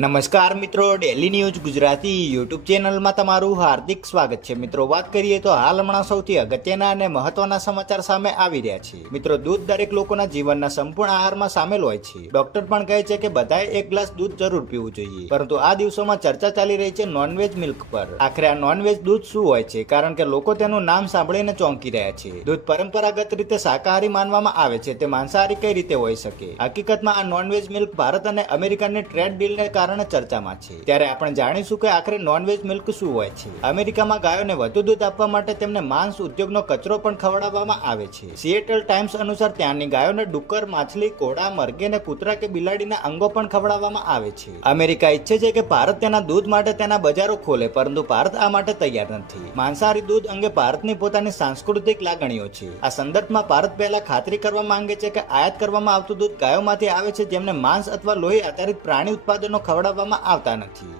નમસ્કાર મિત્રો, daily news Gujarati YouTube ચેનલમાં તમારું હાર્દિક સ્વાગત છે. મિત્રો, વાત કરીએ તો હાલ હમણાં સૌથી અગત્યના અને મહત્વના સમાચાર સામે આવી રહ્યા છે. મિત્રો, દૂધ દરેક લોકોના જીવનના સંપૂર્ણ આહારમાં સામેલ હોય છે. ડોક્ટર પણ કહે છે કે બધાએ એક ગ્લાસ દૂધ જરૂર પીવું જોઈએ. પરંતુ આ દિવસોમાં ચર્ચા ચાલી રહી છે નોનવેજ મિલ્ક પર. આખરે આ નોનવેજ દૂધ શું હોય છે? કારણ કે લોકો તેનું નામ સાંભળીને ચોંકી રહ્યા છે. દૂધ પરંપરાગત રીતે શાકાહારી માનવામાં આવે છે, તે માંસાહારી કઈ રીતે હોઈ શકે? હકીકતમાં આ નોનવેજ મિલ્ક ભારત અને અમેરિકાની ટ્રેડ ડીલને કારણે ચર્ચામાં છે. ત્યારે આપણે જાણીશું કે આખરે નોનવેજ મિલ્ક શું હોય છે. અમેરિકામાં ગાયોને વધુ દૂધ આપવા માટે તેમને માંસ ઉદ્યોગનો કચરો પણ ખવડાવવામાં આવે છે. સિએટલ ટાઈમ્સ અનુસાર ત્યાંની ગાયોને ડુક્કર, માછલી, ઘોડા, મરઘી અને કૂતરા કે બિલાડીના અંગો પણ ખવડાવવામાં આવે છે. અમેરિકા ઈચ્છે છે કે ભારત તેના દૂધ માટે તેના બજારો ખોલે, પરંતુ ભારત આ માટે તૈયાર નથી. માંસાહારી દૂધ અંગે ભારતની પોતાની સાંસ્કૃતિક લાગણીઓ છે. આ સંદર્ભમાં ભારત પહેલા ખાતરી કરવા માંગે છે કે આયાત કરવામાં આવતું દૂધ ગાયોમાંથી આવે છે જેમને માંસ અથવા લોહી આધારિત પ્રાણી ઉત્પાદનો ખવડાવવામાં આવતા નથી.